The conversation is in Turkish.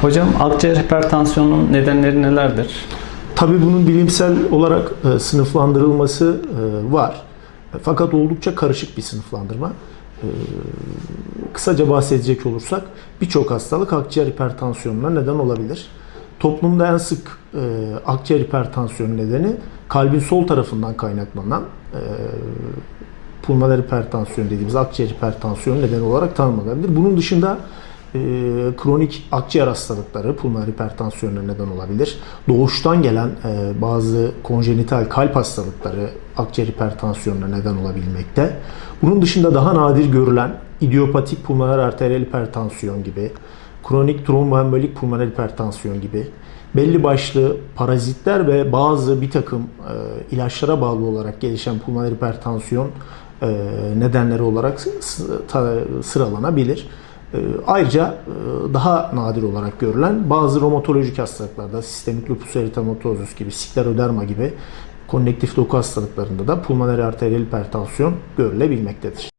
Hocam akciğer hipertansiyonunun nedenleri nelerdir? Tabii bunun bilimsel olarak e, sınıflandırılması e, var. Fakat oldukça karışık bir sınıflandırma. E, kısaca bahsedecek olursak birçok hastalık akciğer hipertansiyonuna neden olabilir. Toplumda en sık e, akciğer hipertansiyonu nedeni kalbin sol tarafından kaynaklanan e, pulmoner hipertansiyon dediğimiz akciğer hipertansiyonu nedeni olarak tanımlanabilir. Bunun dışında e, kronik akciğer hastalıkları pulmoner hipertansiyonuna neden olabilir. Doğuştan gelen e, bazı konjenital kalp hastalıkları akciğer hipertansiyonuna neden olabilmekte. Bunun dışında daha nadir görülen idiopatik pulmoner arteriyel hipertansiyon gibi, kronik tromboembolik pulmoner hipertansiyon gibi belli başlı parazitler ve bazı bir takım e, ilaçlara bağlı olarak gelişen pulmoner hipertansiyon e, nedenleri olarak sıralanabilir. E, Ayrıca e, daha nadir olarak görülen bazı romatolojik hastalıklarda sistemik lupus eritematosus gibi, skleroderma gibi konnektif doku hastalıklarında da pulmoner arteriyel hipertansiyon görülebilmektedir.